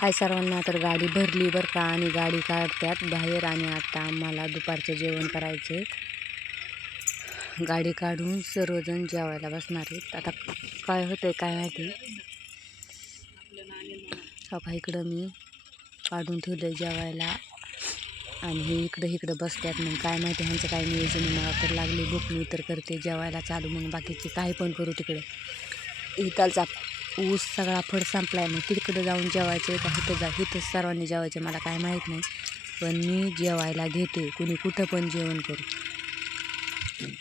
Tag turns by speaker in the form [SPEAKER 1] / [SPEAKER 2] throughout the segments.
[SPEAKER 1] हाय सर्वांना तर गाडी भरली बरं का आणि गाडी काढत्यात बाहेर आणि आता आम्हाला दुपारचं जेवण करायचे गाडी काढून सर्वजण जेवायला बसणार आहेत. आता काय होतं आहे काय माहिती? हो इकडं मी काढून ठेवलं आहे जेवायला आणि हे इकडं इकडं बसतात मग काय माहिती ह्यांचं काय नियोजन मला तर लागली भूक मी तर करते. जेवायला चालू मग बाकीचे काही पण करू तिकडे. इथलचा ऊस सगळा फड संपलाय मग तिकडं जाऊन जेवायचं का इथं जा इथंच सर्वांनी जेवायचं मला काय माहीत नाही. पण मी जेवायला घेते कुणी कुठं पण जेवण करू.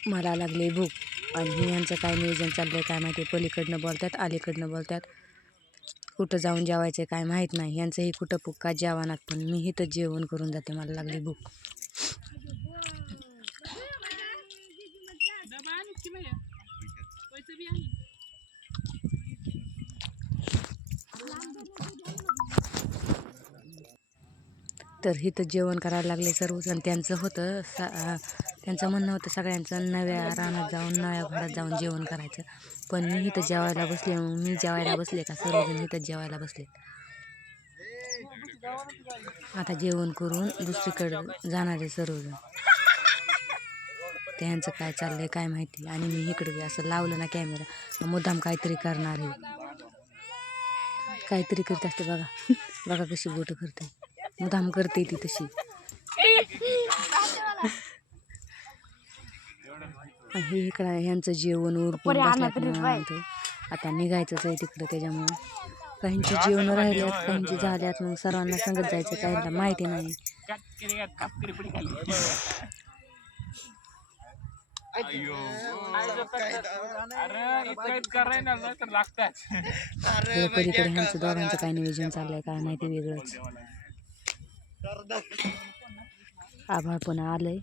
[SPEAKER 1] मला लागले भूक आणि हे यांचं काय नियोजन चाललं आहे काय माहिती पलीकडनं बोलतात अलीकडनं बोलतात. कुठं जाऊन जेवायचं काय माहीत नाही यांचंही कुठं पुक्का जेवणात पण मी इथं जेवण करून जाते मला लागली भूक. तर इथं जेवण करायला लागले सर्वजण. त्यांचं होतं सा त्यांचं म्हणणं होतं सगळ्यांचं नव्या रानात जाऊन नव्या घरात जाऊन जेवण करायचं. पण मी इथं जेवायला बसले मग मी जेवायला बसले का? सर्वजण इथं जेवायला बसले. आता जेवण करून दुसरीकडं जाणार आहे सर्वजण. त्यांचं काय चाललंय काय माहिती? आणि मी इकडे असं लावलं ना कॅमेरा. मुद्दाम काहीतरी करणार आहे. काहीतरी करत असते बघा. बघा कशी बोट करते. मुद्दाम करते ती तशी. हे इकडं ह्यांचं जेवण उरकून. आता निघायचंच आहे तिकडं त्याच्यामुळं. काहींची जेवण राहिल्यात काहींची झाल्यात मग सर्वांना सांगत जायचं काहींना माहिती नाही. हे पलीकडे ह्यांचं दोघांचं काय नियोजन चाललंय काय माहिती वेगळंच. आभाळ पण आलंय.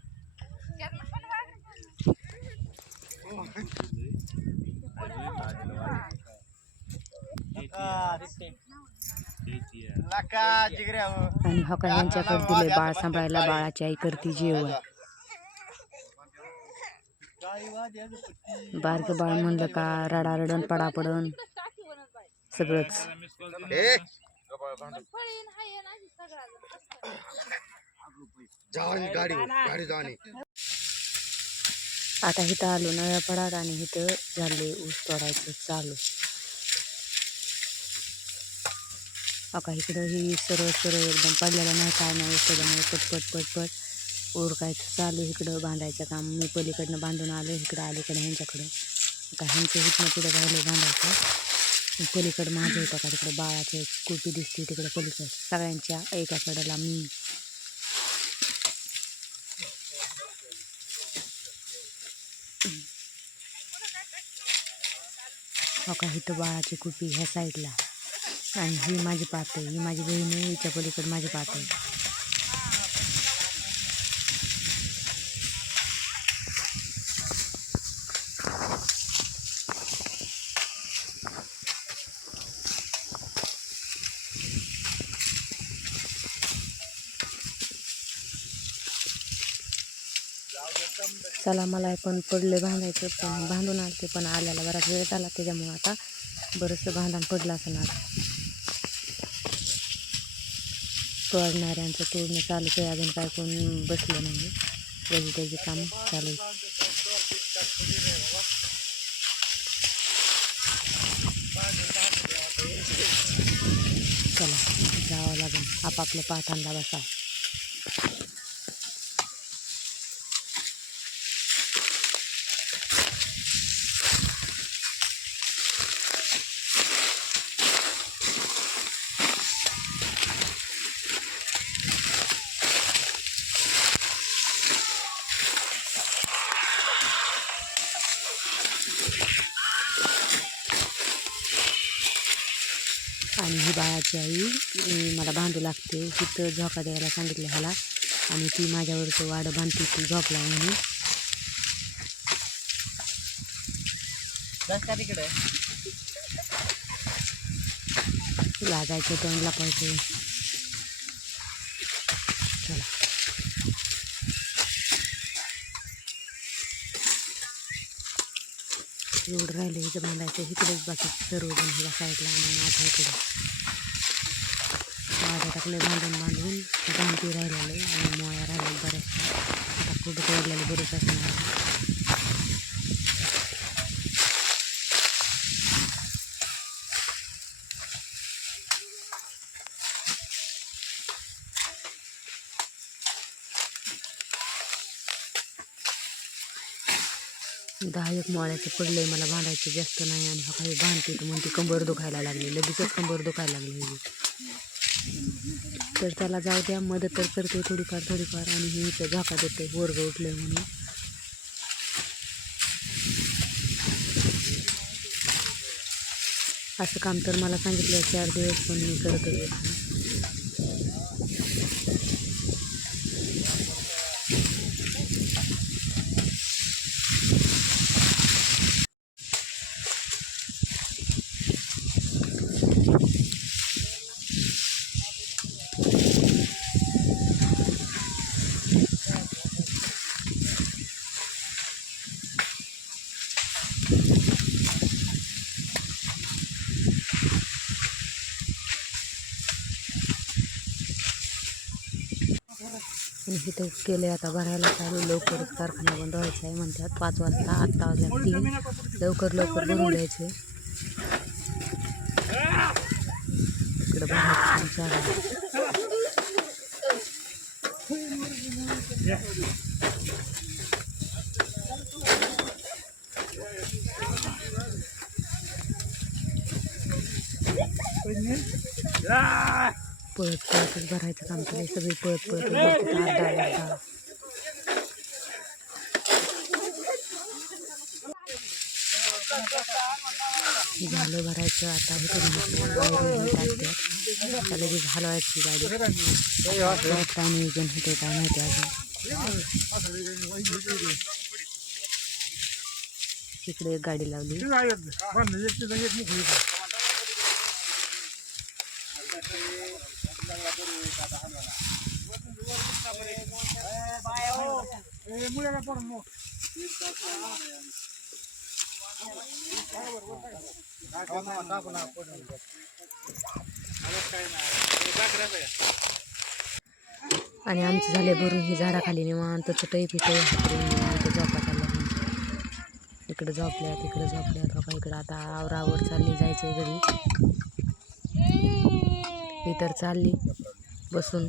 [SPEAKER 1] आणि हका यांच्याकडे दिले बाळ सांभाळायला बाळाची आई करते जेवण. बारकं बाळ म्हणलं का रडा
[SPEAKER 2] गाडी गाडी
[SPEAKER 1] आता इथं आलो नव्या पडात आणि इथं झाले ऊस तोडायचं चालू. आता इकडं ही सरळ सरळ एकदम पडलेलं नाही काय नाही त्याच्यामुळे पटपट पटपट उरकायचं चालू इकडं. बांधायचं काम मी पलीकडनं बांधून आलो इकडं अलीकडं ह्यांच्याकडं. आता ह्यांचं इथनं पुढं राहिलं बांधायचं. पलीकडं माझं होतं का तिकडं बाळाचं एक स्कूटी दिसते तिकडं पलीकडं सगळ्यांच्या एका कडेला मी. हो का इथं बाळाची कुपी ह्या साईडला. आणि ही माझी पातळी ही माझी बहीण आहे हिच्या पलीकडं माझी पातळी. मला पण पडले बांधायचं पण बांधून आलते पण आल्याला बराच वेळ झाला आता बरंचसं बांधण पडलं असं आज तोडणाऱ्यांचं तोडणं चालूच आहे, अजून काय कोण बसलं नाही. त्याची त्याचे काम चालू. चला, जावं लागेल. आपापल्या पाठांना बसा. बाळाची आई मला बांधू लागते. तिथं झोका द्यायला सांगितलं ह्याला. आणि ती माझ्यावरचं वाडं बांधते ती झोपला म्हणून. लाजायचं तोंड लपायचं चला. एवढं राहिलं इथं बांधायचं इकडेच बाकी सर्वजण ह्या साईडला आणि माझ्या इकडे. टाकले बांधून बांधून गांधी राहिलेलं आणि मोळ्या राहिल्या बऱ्याचशा. आता कुठं तोडलेलं बरंच असणार दहा एक मोळ्याचं पडले मला बांधायचं जास्त नाही आणि हा काही बांधते तर म्हणते कंबर दुखायला लागली. लगेचच कंबर दुखायला लागली. तर त्याला जाऊ द्या मदत तर करते थोडीफार थोडीफार. आणि हे इथं झाका देते वर्ग उठले म्हणून. असं काम तर मला सांगितलं चार दिवस पण मी करत इथं केले आता भरायला चालू. लवकरच कारखाना बंद व्हायचा आहे म्हणतात. पाच वाजता आत्ता वाजल्या तीन लवकर लवकर भरून द्यायचे. इकडं भरायचं काम चालू आहे. पळत पळतच भरायचं काम केलं सगळी पळत पळत भरतात झालं भरायचं आता हे करून लगेच गाडी. काय नियोजन होते काय माहिती अजून. इकडे एक गाडी लावली. आणि आमचं झाले भरून ही झाडाखाली निवांत चटई पिटई हातरून निवांत झोपा चालल्या. इकडं झोपल्यात इकडं झोपल्यात बाबा इकडं आता आवरावर चालली जायचंय घरी. ही तर चालली बसून.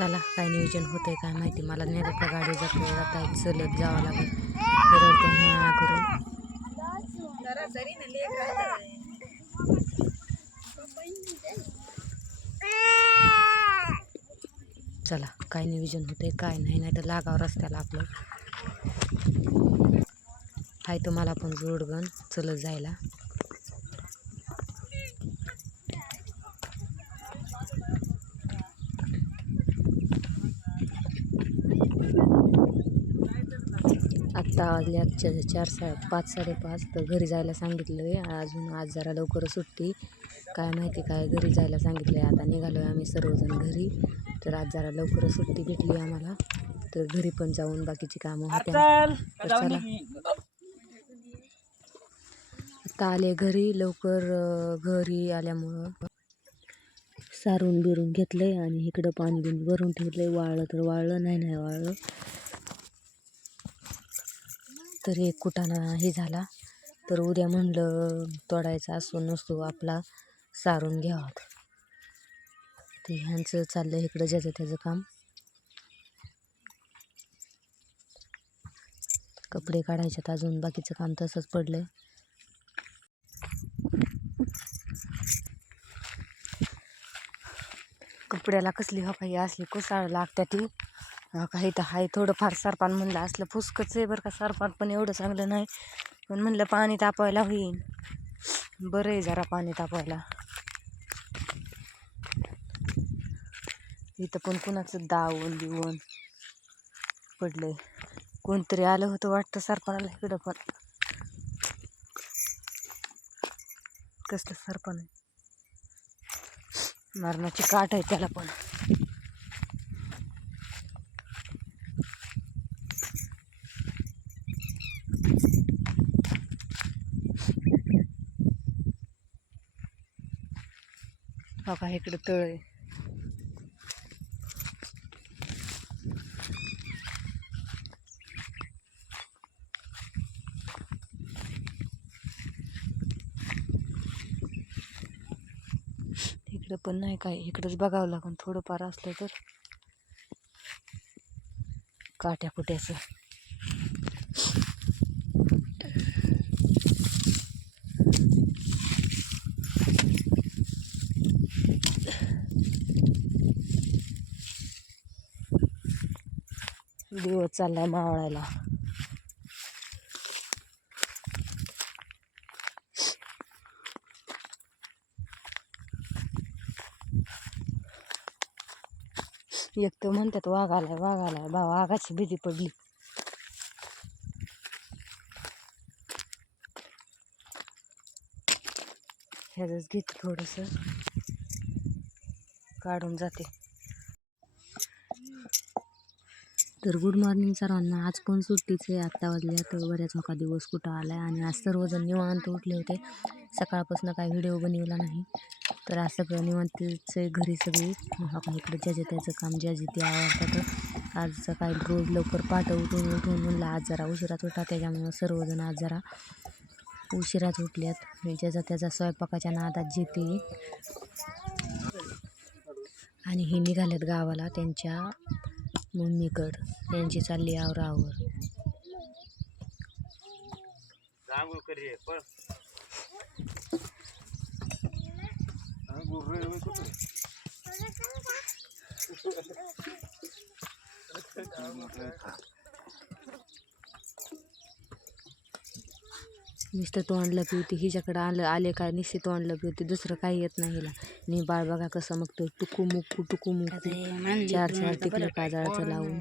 [SPEAKER 1] चला काय नियोजन होतंय काय माहिती? मला नाही का गाडी जातो जाता चलत जावं लागेल. रडते ह्या करून चला काय नियोजन होतंय काय नाही नाही तर लागावं रस्त्याला आपलं. आहे तुम्हाला पण जोडगण चलत जायला. आत्ता वाजल्या च- चार सा पाच साडेपाच. तर घरी जायला सांगितलं आहे अजून आज जरा लवकर सुट्टी. काय माहिती काय घरी जायला सांगितलं आहे आता निघालो आहे आम्ही सर्वजण घरी. तर आज जरा लवकर सुट्टी भेटली आम्हाला. तर घरी पण जाऊन बाकीची कामं होत्या. तर चला. आता आले घरी. लवकर घरी आल्यामुळं सारून बिरून घेतलंय आणि इकडं पाणी बिन भरून ठेवलंय. वाळलं तर वाळलं नाही नाही वाळलं. तर एक कुटाणा हे झाला. तर उद्या म्हणलं तोडायचा असो नसतो आपला सारून घ्यावा. ते ह्यांचं चाललं इकडं ज्याचं त्याचं काम. कपडे काढायच्यात अजून बाकीचं काम तसंच पडलंय. कपड्याला कसली हफाई असली कोसाळ लागत्या ती काही तर आहे थोडंफार सरपान म्हणलं असलं फुसकंच आहे बरं का. सरपान पण एवढं चांगलं नाही. पण म्हणलं पाणी तापवायला होईन. बरं आहे जरा पाणी तापवायला. इथं पण कुणाचं दावण बिवण पडलंय. कोणतरी आलं होतं वाटतं सरपणाला इकडं पण. कसलं सरपण आहे? मरणाची काठ आहे त्याला पण. हो का इकडं तळ. आहे इकडं पण नाही काय इकडंच बघावं लागून थोडंफार असलं तर. काट्या कुट्याचं दिवस चाललाय मावळायला. एक तर म्हणतात वाघ आलाय वाघ आलाय बा वाघाची भीती पडली. ह्याच घेते थोडस काढून जाते. तर गुड मॉर्निंग सर्वांना. आज पण सुट्टीचे आहे आत्ता वाजल्या तर बऱ्याच होका दिवस कुठं आला आहे आणि आज सर्वजण निवांत उठले होते. सकाळपासून काय व्हिडिओ बनवला नाही. तर आज सगळं निवांतच आहे घरी सगळी आपण इकडे ज्या त्याचं काम ज्याचे ते आवडतात. आज सकाळी रोज लवकर पाठ उठून उठून म्हणलं आज जरा उशिराच उठा. त्याच्यामुळं सर्वजण आज जरा उशिराच उठल्यात. ज्याचा त्याचा स्वयंपाकाच्या नादात जेते. आणि हे निघाल्यात गावाला. त्यांच्या मम्मीकड त्यांची चालली आवरावर
[SPEAKER 2] आंघोळ रे, कुठं?
[SPEAKER 1] नुसतं तोंडलं पिवती हिच्याकडं आलं आले काय निश्चित तोंडलं पिवती दुसरं काही येत नाही हिला नि बाळ बघा कसं मग तो टुकू मुकू टुकू मुकू. चार चार टिकलं काजळाचं लावून.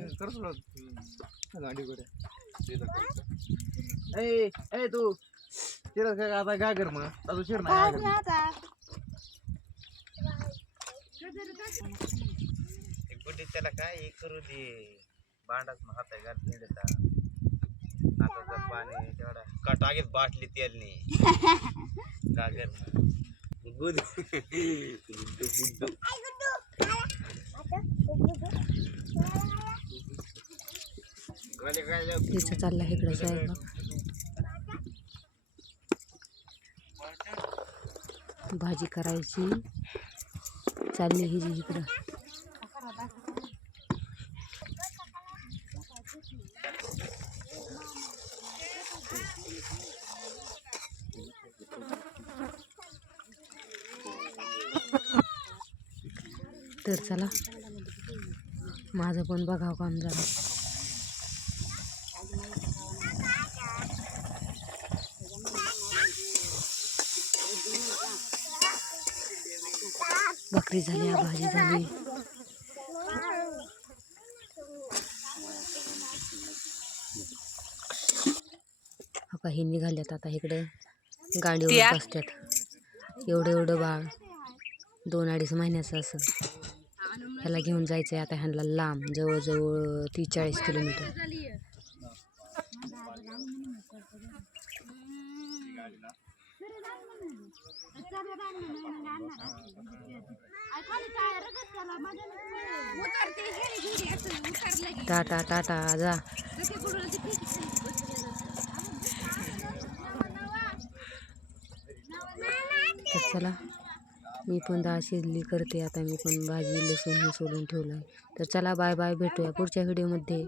[SPEAKER 2] तू. आता गागर मग? आता त्याला काय? हे करू दे. भांडाच मग हात आहे घाल आता पाणी तेवढा. का टाकीत बाटली तेलनी? गागर गुड गुड्डू
[SPEAKER 1] तिचं चालला इकडं स्वयंपाक भाजी करायची. चालली जी इकडं. तर चला. माझं पण बघावं काम झालं भाकरी झाली भाजी झाली. आता हे निघाल्यात आता इकडे. गाडीवर बसतात एवढं एवढं बाळ. दोन अडीच महिन्याचं असं ह्याला घेऊन जायचं आहे आता ह्यांना लांब जवळजवळ तीस चाळीस किलोमीटर. टाटा टाटा जा. चला. मी पण डाळ शिजली करते आता मी पण भाजी लसूण हे सोलून ठेवलं आहे तर चला बाय बाय भेटूया पुढच्या व्हिडिओमध्ये.